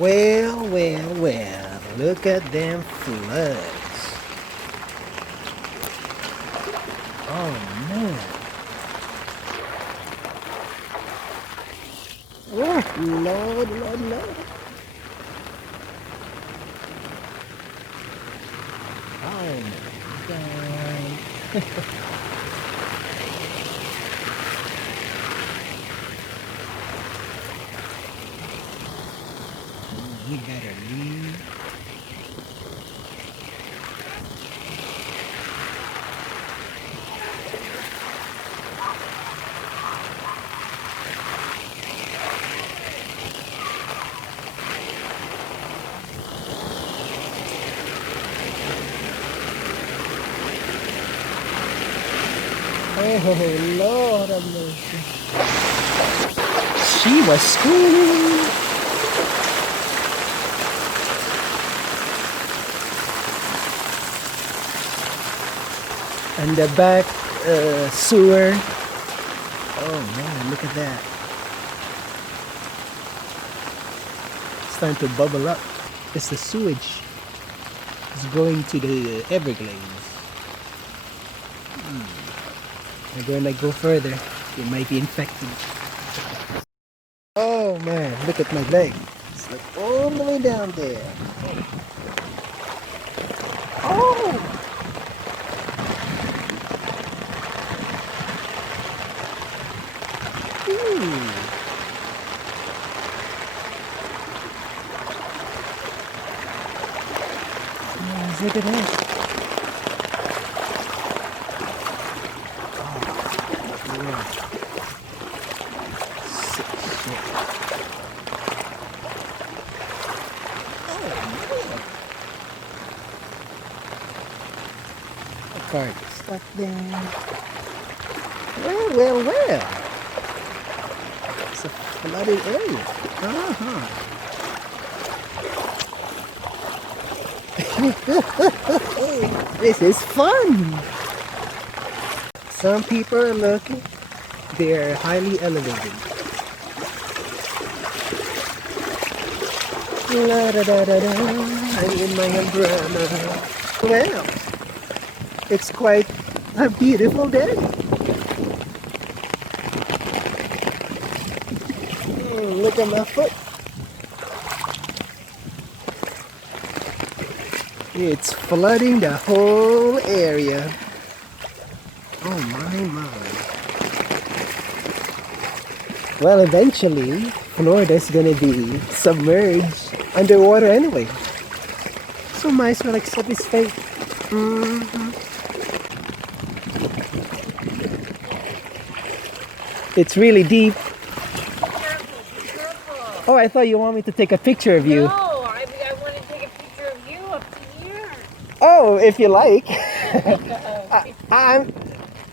Well, well, well, look at them floods. Oh man. Oh, Lord, Lord, Lord. Oh my God. We better leave. Oh, Lord have mercy. She was screaming. And the back sewer. Oh man, look at that. It's starting to bubble up. It's the sewage. It's going to the Everglades. And when I go further, it might be infected. Oh man, look at my leg. It's like all the way down there. Oh! Look at that. The car gets stuck there. Well, well, well. It's a flooded area. This is fun. Some people are lucky. They are highly elevated. La da da da da. I'm in my umbrella. Well, it's quite a beautiful day. Look at my foot. It's flooding the whole area. Oh my, my. Well, eventually, Florida's gonna be submerged underwater anyway. So might as well accept its fate. It's really deep. Oh, I thought you want me to take a picture of you. No, I want to take a picture of you up to here. Oh, if you like.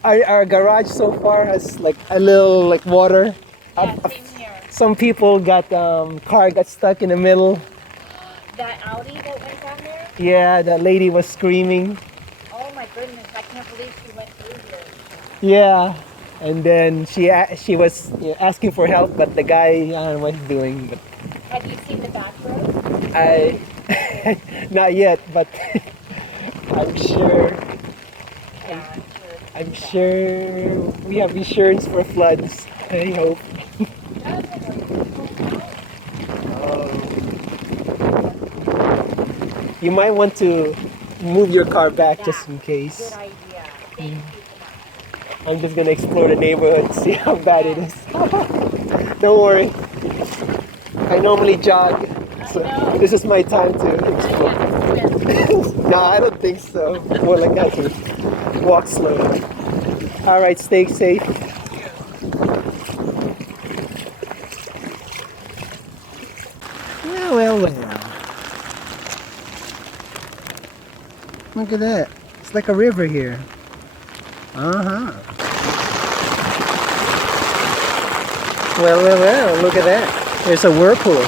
Our garage so far has like a little like water. Yeah, same here. Some people got car got stuck in the middle. That Audi that went down there? Yeah, that lady was screaming. Oh my goodness, I can't believe she went through here. Yeah, and then she was asking for help, but the guy I don't know what he's doing. But Have you seen the back road? I not yet, but I'm sure. Yeah, I'm sure we have insurance for floods. I hope. You might want to move your car back just in case. Good idea. Thank you for that. I'm just gonna explore the neighborhood, see how bad it is. Don't worry. I normally jog, so this is my time to explore. No, I don't think so. More like that to walk slowly. Alright, stay safe. Well, well, well. Look at that. It's like a river here. Well, well, well. Look at that. There's a whirlpool.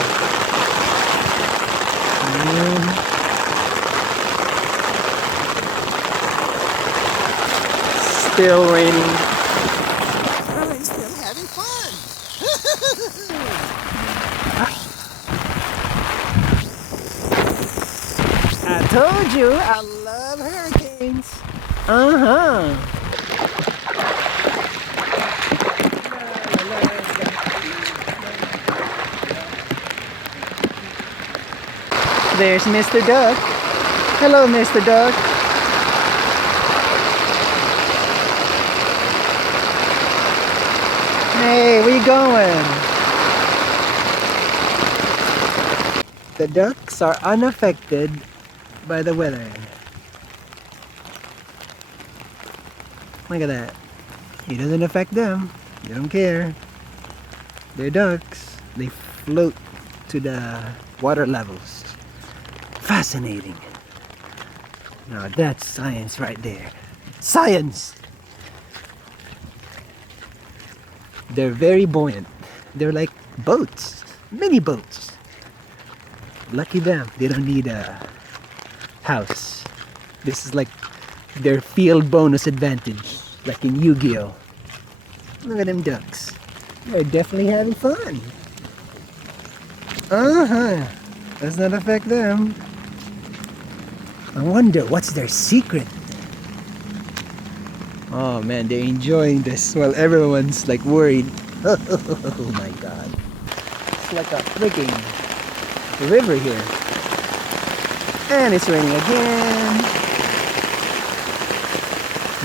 Still raining. I'm still having fun. told you I love hurricanes. Uh-huh. There's Mr. Duck. Hello, Mr. Duck. Hey, where you going? The ducks are unaffected by the weather. Look at that. It doesn't affect them. They don't care. They're ducks. They float to the water levels. Fascinating. Now that's science right there. Science! They're very buoyant. They're like boats. Mini boats. Lucky them. They don't need a house. This is like their field bonus advantage. Like in Yu-Gi-Oh! Look at them ducks. They're definitely having fun. Uh-huh. Does not affect them. I wonder what's their secret. Oh man, they're enjoying this while everyone's like worried. Oh my god. It's like a freaking river here. And it's raining again.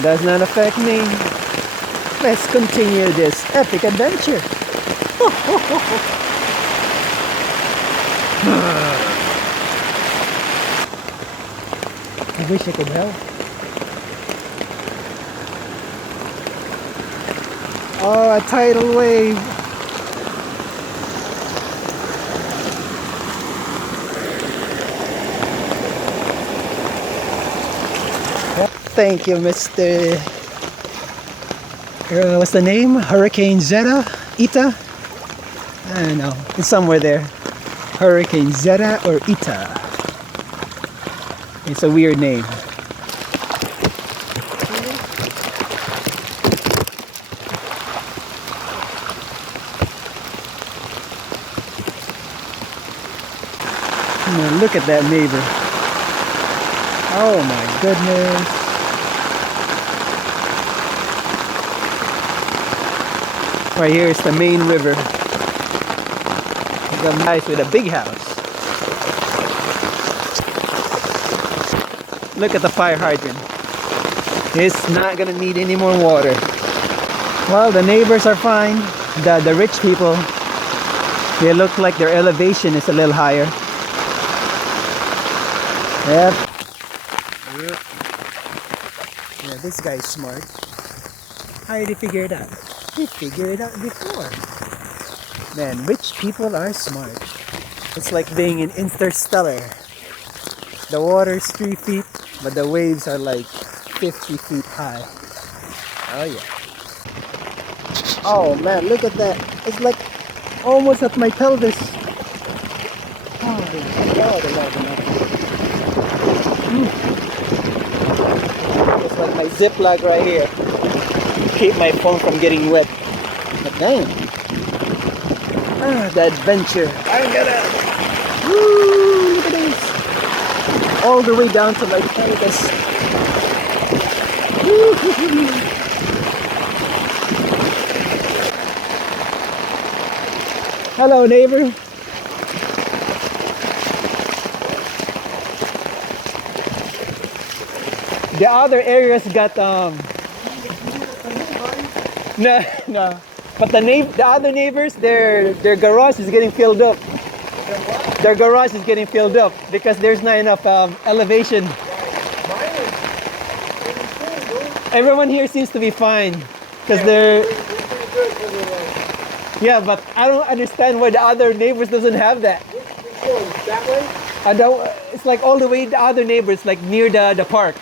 Does not affect me. Let's continue this epic adventure. I wish I could help. Oh, a tidal wave. Thank you, Mr. What's the name? Hurricane Zeta? Eta? I don't know. It's somewhere there. Hurricane Zeta or Eta. It's a weird name. Oh, look at that neighbor. Oh my goodness. Right here is the main river. It's nice with a big house. Look at the fire hydrant. It's not gonna need any more water. Well, the neighbors are fine. The rich people, they look like their elevation is a little higher. Yep. Yeah, this guy's smart. How did he figure it out? He figured it out before. Man, rich people are smart. It's like being in Interstellar. The water's 3 feet, but the waves are like 50 feet high. Oh yeah. Oh man, look at that. It's like almost at my pelvis. Oh, it's like my Ziploc right here. Keep my phone from getting wet. But damn. Ah, the adventure. I'm gonna. Woo! Look at this. All the way down to my pelvis. Hello, neighbor. The other areas got no. But the other neighbors, their garage is getting filled up. Their garage is getting filled up because there's not enough elevation. Everyone here seems to be fine because they're. Yeah, but I don't understand why the other neighbors doesn't have that. That way? I don't. It's like all the way the other neighbors, like near the park.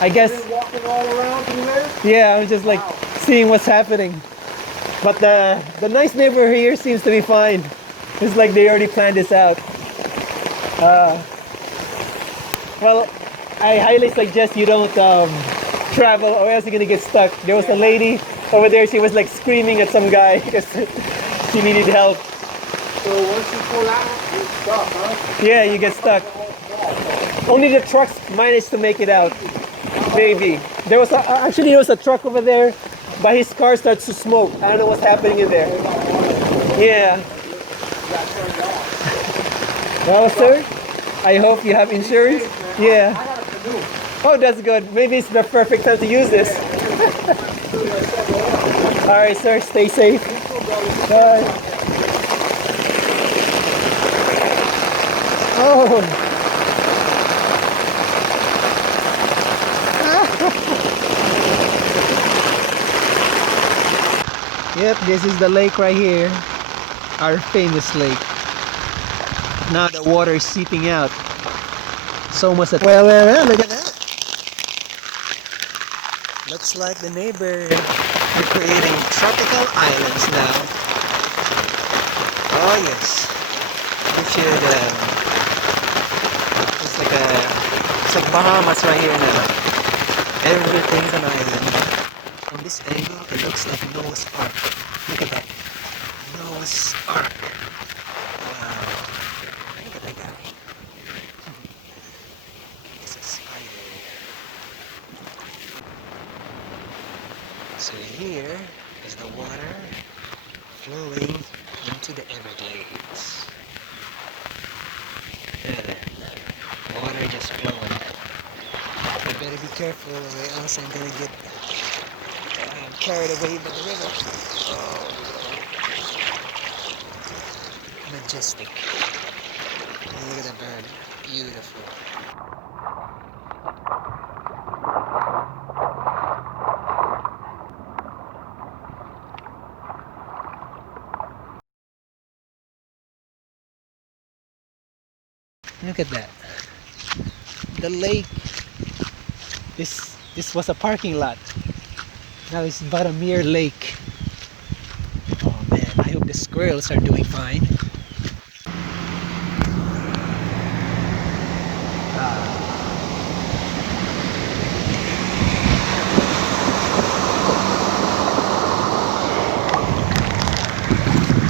I guess. Walking all around through there? Yeah, I was just like seeing what's happening. But the nice neighbor here seems to be fine. It's like they already planned this out. Well, I highly suggest you don't travel or else you're gonna get stuck. There was a lady over there, she was like screaming at some guy because she needed help. So once you pull out, you're stuck, huh? Yeah, you get stuck. Only the trucks managed to make it out. Maybe. There was actually there was a truck over there, but his car starts to smoke. I don't know what's happening in there. Yeah. Well, sir, I hope you have insurance. Yeah. Oh, that's good. Maybe it's the perfect time to use this. All right, sir. Stay safe. Bye. Oh. Yep, this is the lake right here. Our famous lake. Now the water is seeping out. So much at well, look at that. Looks like the neighbor are creating tropical islands now. Oh yes. We should it's like Bahamas right here now. Everything's an island. From this angle it looks like Noah's Ark. Look at that. Noah's Ark. Wow. Look at that guy. It's a spider. So here is the water flowing into the Everglades. Water just flowing. I better be careful or else I'm gonna get carried away by the river. Oh. Majestic. Look at the bird. Beautiful. Look at that. The lake. This was a parking lot. Now it's but a mere lake. Oh man, I hope the squirrels are doing fine.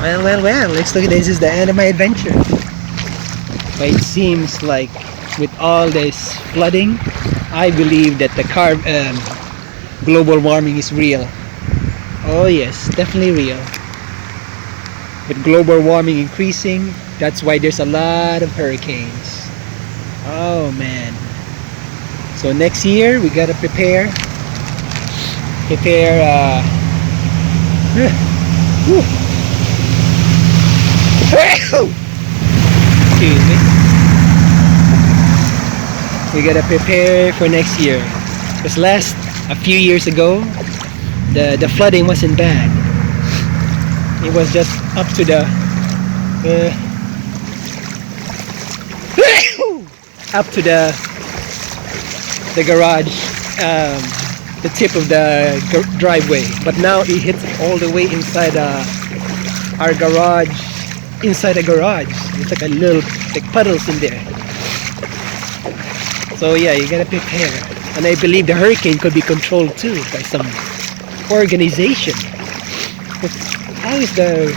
Well, let's look at this. Is the end of my adventure. But it seems like with all this flooding, I believe that the global warming is real. Oh yes, definitely real. With global warming increasing, that's why there's a lot of hurricanes. Oh man. So next year we gotta prepare. Excuse me. We gotta prepare for next year. Because a few years ago, the flooding wasn't bad. It was just up to the garage, the tip of the driveway. But now it hits all the way inside our garage. Inside the garage, it's like a little puddles in there. So yeah, you gotta prepare. And I believe the hurricane could be controlled too by some organization. How is the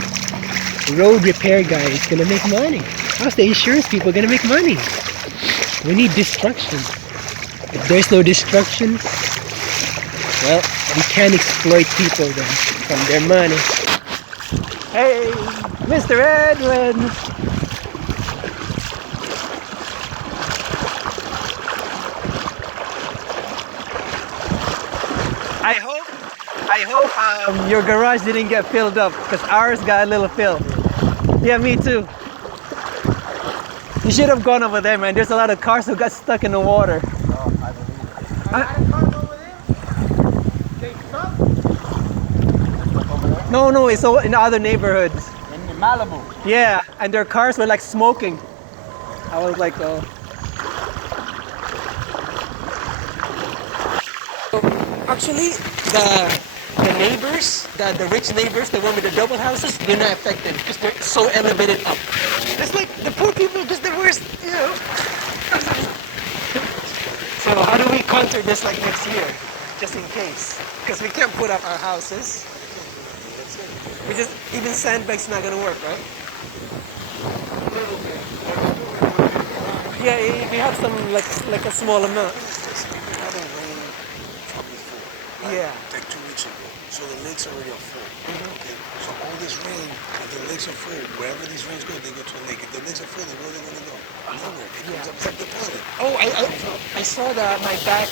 road repair guys gonna make money? How's the insurance people gonna make money? We need destruction. If there's no destruction, well, we can't exploit people then from their money. Hey, Mr. Edwin! I hope your garage didn't get filled up, because ours got a little filled. Yeah, me too. You should have gone over there, man. There's a lot of cars who got stuck in the water. Oh, I believe it. I got a car over there. They stuck? No, it's in other neighborhoods. In Malibu. Yeah, and their cars were like smoking. I was like, oh. Actually, the neighbors, the rich neighbors, the one with the double houses, they're not affected because they're so elevated up. It's like the poor people, just the worst, you know. So how do we counter this like next year, just in case? Because we can't put up our houses. Even sandbags not gonna work, right? Yeah, we have some like a small amount. We had a rain probably full, right? Yeah. Like 2 weeks ago. So the lakes already are full. Okay. So all this rain, if the lakes are full, wherever these rains go, they go to a lake. If the lakes are full, then where are they gonna go? Nowhere. It comes up. It's like the toilet. Oh, I saw that my back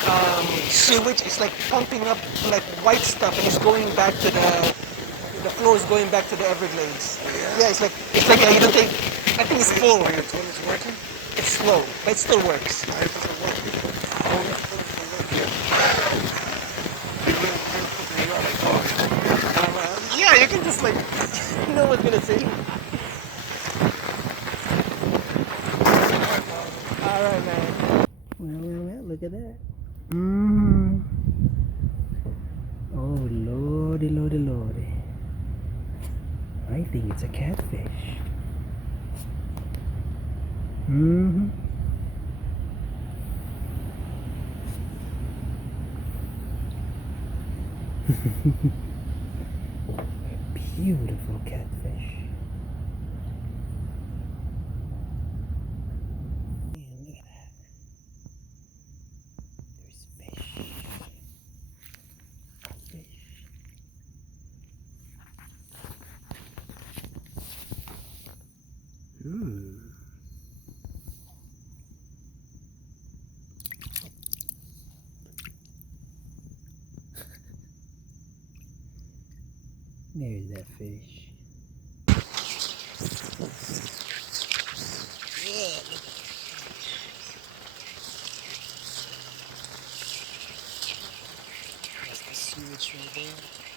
sewage is like pumping up like white stuff and it's going back to the floor is going back to the Everglades. Yeah? Yeah, it's like I don't think I think it's full. Are your toilets working? It's slow, but it still works. Why does it work? Yeah, you can just like no one's gonna see. All right, man. Well, look at that. Oh, lordy, lordy, lordy. I think it's a catfish. Beautiful catfish. Man, look at that. There's fish. Fish. There's that fish. Yeah, look at that. That's the sewage right there.